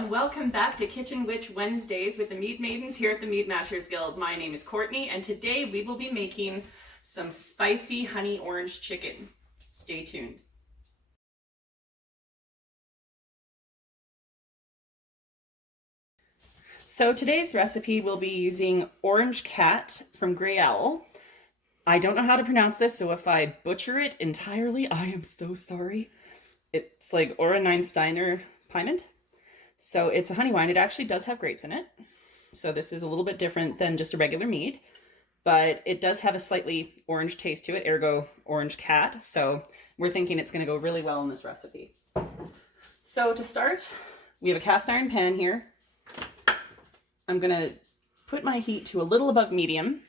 and welcome back to Kitchen Witch Wednesdays with the Mead Maidens here at the Mead Masters Guild. My name is Courtney, and today we will be making some spicy honey orange chicken. Stay tuned. So today's recipe will be using Orange Cat from Grey Owl. I don't know how to pronounce this, so if I butcher it entirely, I am so sorry. It's like Oraneinsteiner Piment. So it's a honey wine. It actually does have grapes in it. So this is a little bit different than just a regular mead, but it does have a slightly orange taste to it, ergo Orange Cat. So we're thinking it's going to go really well in this recipe. So to start, we have a cast iron pan here. I'm going to put my heat to a little above medium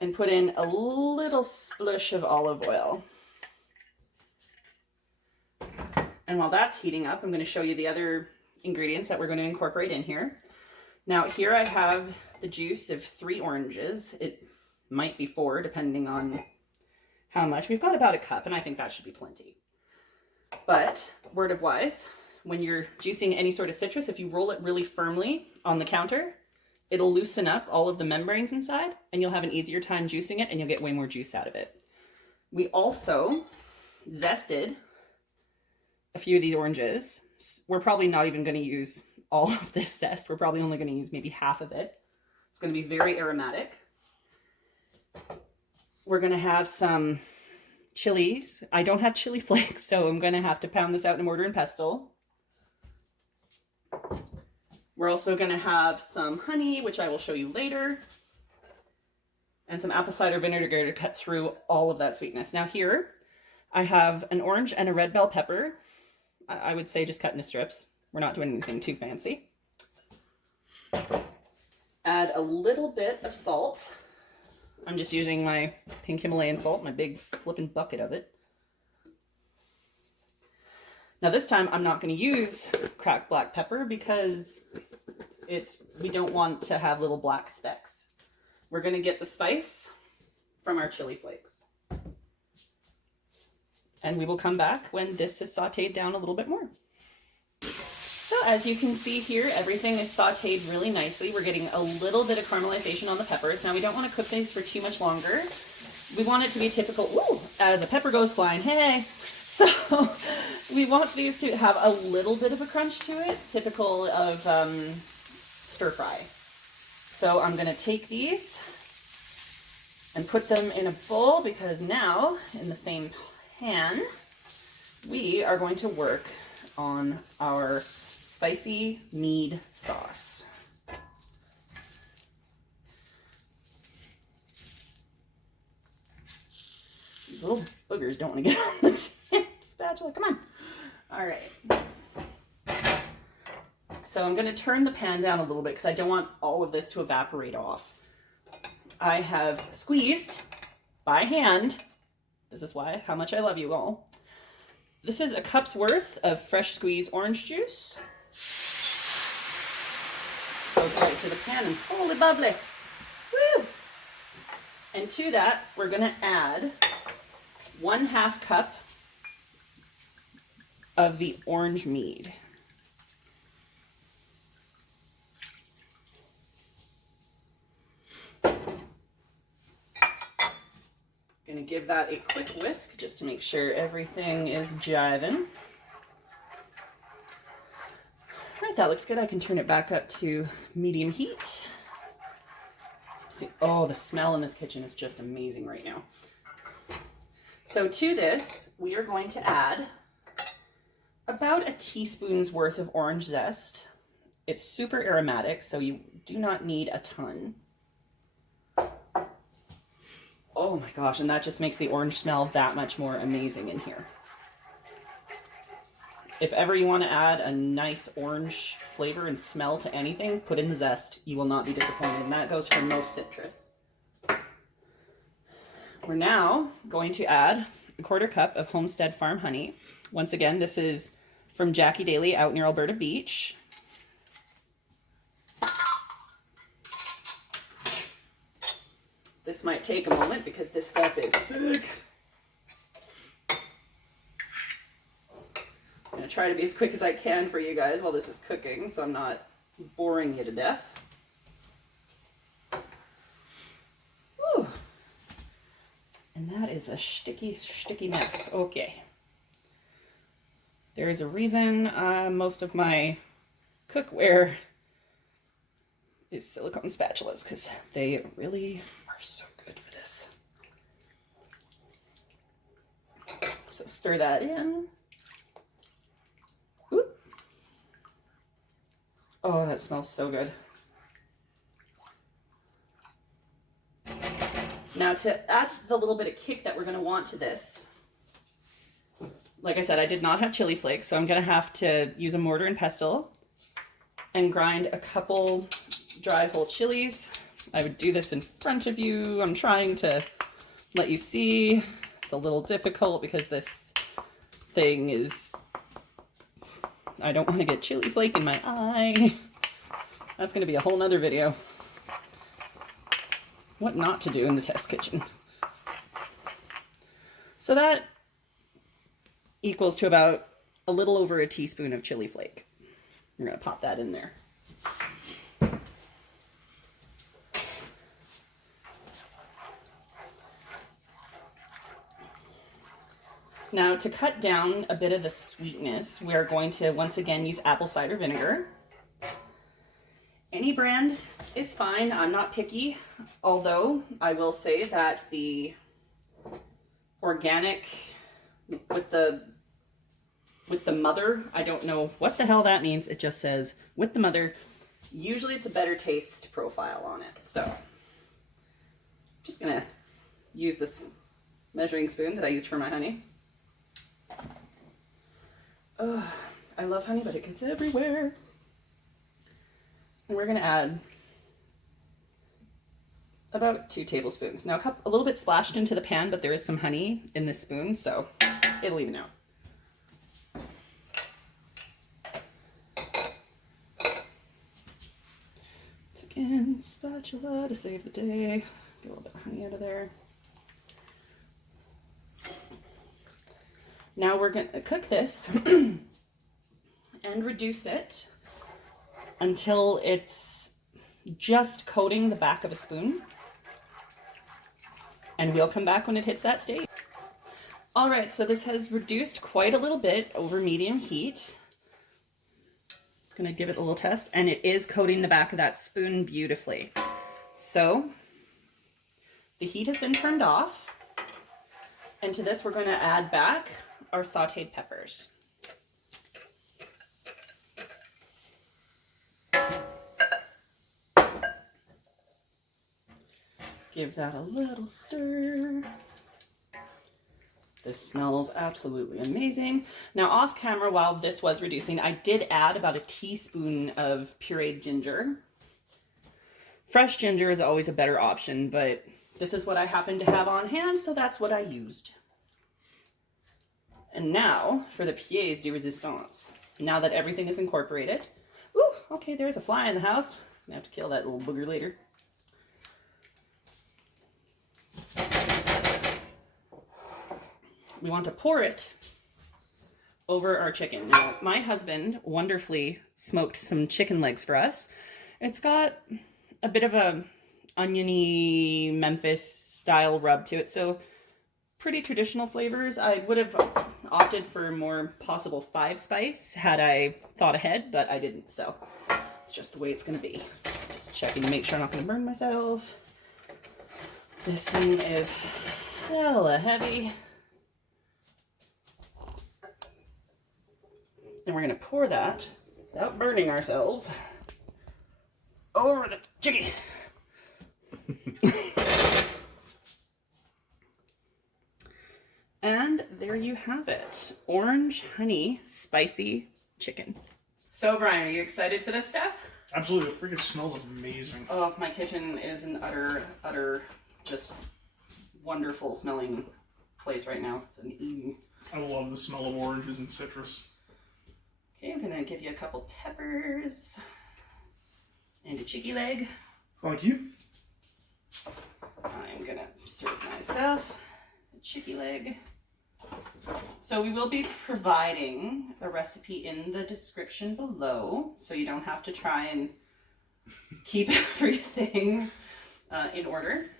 and put in a little splash of olive oil. And while that's heating up, I'm going to show you the other ingredients that we're going to incorporate in here. Now here I have the juice of 3 oranges. It might be 4 depending on how much. We've got about a cup and I think that should be plenty. But word of wise, when you're juicing any sort of citrus, if you roll it really firmly on the counter, it'll loosen up all of the membranes inside and you'll have an easier time juicing it and you'll get way more juice out of it. We also zested a few of these oranges. We're probably not even going to use all of this zest. We're probably only going to use maybe half of it. It's going to be very aromatic. We're going to have some chilies. I don't have chili flakes, so I'm going to have to pound this out in a mortar and pestle. We're also going to have some honey, which I will show you later, and some apple cider vinegar to cut through all of that sweetness. Now here, I have an orange and a red bell pepper. I would say just cut into strips. We're not doing anything too fancy. Add a little bit of salt. I'm just using my pink Himalayan salt, my big flippin' bucket of it. Now this time I'm not going to use cracked black pepper because we don't want to have little black specks. We're going to get the spice from our chili flakes. And we will come back when this is sauteed down a little bit more. So as you can see here, everything is sauteed really nicely. We're getting a little bit of caramelization on the peppers. Now we don't want to cook these for too much longer. We want it to be typical, ooh, as a pepper goes flying, hey! So we want these to have a little bit of a crunch to it, typical of stir fry. So I'm gonna take these and put them in a bowl because now, in the same pan, we are going to work on our spicy mead sauce. These little boogers don't want to get on the spatula. Come on. All right. So I'm going to turn the pan down a little bit because I don't want all of this to evaporate off. I have squeezed by hand. This is how much I love you all. This is a cup's worth of fresh squeezed orange juice. Goes right to the pan and holy bubbly. Woo! And to that, we're going to add 1/2 cup of the orange mead. Gonna give that a quick whisk just to make sure everything is jiving. All right, that looks good. I can turn it back up to medium heat. See, oh, the smell in this kitchen is just amazing right now. So to this, we are going to add about a teaspoon's worth of orange zest. It's super aromatic, so you do not need a ton. Oh my gosh, and that just makes the orange smell that much more amazing in here. If ever you want to add a nice orange flavor and smell to anything, put in the zest. You will not be disappointed, and that goes for most citrus. We're now going to add a 1/4 cup of Homestead Farm honey. Once again, this is from Jackie Daly out near Alberta Beach. This might take a moment because this stuff is big. I'm gonna try to be as quick as I can for you guys while this is cooking, so I'm not boring you to death. Whew. And that is a sticky mess. Okay. There is a reason most of my cookware is silicone spatulas, because they really are so good for this. So stir that in. Oop. Oh, that smells so good. Now to add the little bit of kick that we're going to want to this, like I said, I did not have chili flakes, so I'm going to have to use a mortar and pestle and grind a couple dry whole chilies. I would do this in front of you. I'm trying to let you see. It's a little difficult because this thing is, I don't want to get chili flake in my eye. That's going to be a whole nother video. What not to do in the test kitchen. So that equals to about a little over a teaspoon of chili flake. We're going to pop that in there. Now, to cut down a bit of the sweetness, we are going to once again use apple cider vinegar. Any brand is fine. I'm not picky, although I will say that the organic with the mother, I don't know what the hell that means. It just says with the mother. Usually it's a better taste profile on it. So I'm just gonna use this measuring spoon that I used for my honey. Oh, I love honey, but it gets everywhere. And we're gonna add about 2 tablespoons. Now a little bit splashed into the pan, but there is some honey in this spoon, so it'll even out. Once again, spatula to save the day. Get a little bit of honey out of there. Now we're gonna cook this and reduce it until it's just coating the back of a spoon. And we'll come back when it hits that stage. All right, so this has reduced quite a little bit over medium heat. I'm gonna give it a little test, and it is coating the back of that spoon beautifully. So the heat has been turned off. And to this, we're gonna add back our sauteed peppers. Give that a little stir. This smells absolutely amazing. Now off camera, while this was reducing, I did add about a teaspoon of pureed ginger. Fresh ginger is always a better option, but this is what I happen to have on hand, so that's what I used. And now for the pièce de résistance. Now that everything is incorporated. Ooh, okay, there's a fly in the house. I'm gonna have to kill that little booger later. We want to pour it over our chicken. Now, my husband wonderfully smoked some chicken legs for us. It's got a bit of a oniony Memphis style rub to it, so pretty traditional flavors. I would have opted for more possible 5 spice had I thought ahead, but I didn't, so it's just the way it's gonna be. Just checking to make sure I'm not gonna burn myself. This thing is hella heavy. And we're gonna pour that, without burning ourselves, over the chicken. And there you have it. Orange honey spicy chicken. So Brian, are you excited for this stuff? Absolutely, it freaking smells amazing. Oh, my kitchen is an utter, just wonderful smelling place right now. It's an Eden. I love the smell of oranges and citrus. Okay, I'm gonna give you a couple peppers and a chicky leg. Thank you. I'm gonna serve myself a chicky leg. So we will be providing a recipe in the description below, so you don't have to try and keep everything in order.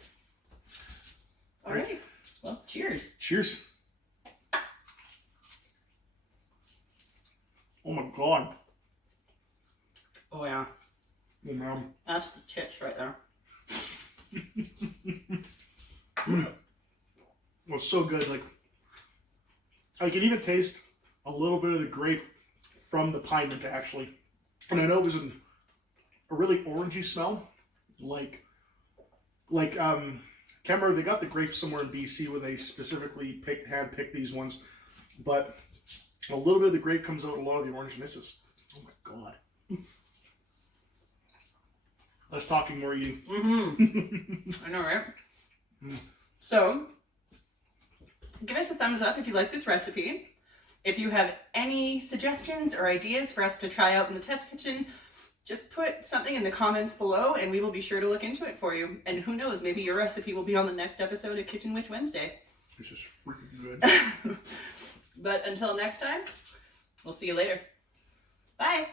All right. Well, cheers. Cheers. Oh my god. Oh yeah. Oh man. That's the tits right there. Well, it's so good. Like, I can even taste a little bit of the grape from the pine mint, actually. And I know it was a really orangey smell. Can't remember, they got the grapes somewhere in BC when they specifically picked these ones. But a little bit of the grape comes out, a lot of the orange, and this is, oh my god. Less talking, more eating. Mm-hmm. I know, right? So, give us a thumbs up if you like this recipe. If you have any suggestions or ideas for us to try out in the test kitchen, just put something in the comments below and we will be sure to look into it for you. And who knows, maybe your recipe will be on the next episode of Kitchen Witch Wednesday. This is freaking good. But until next time, we'll see you later. Bye.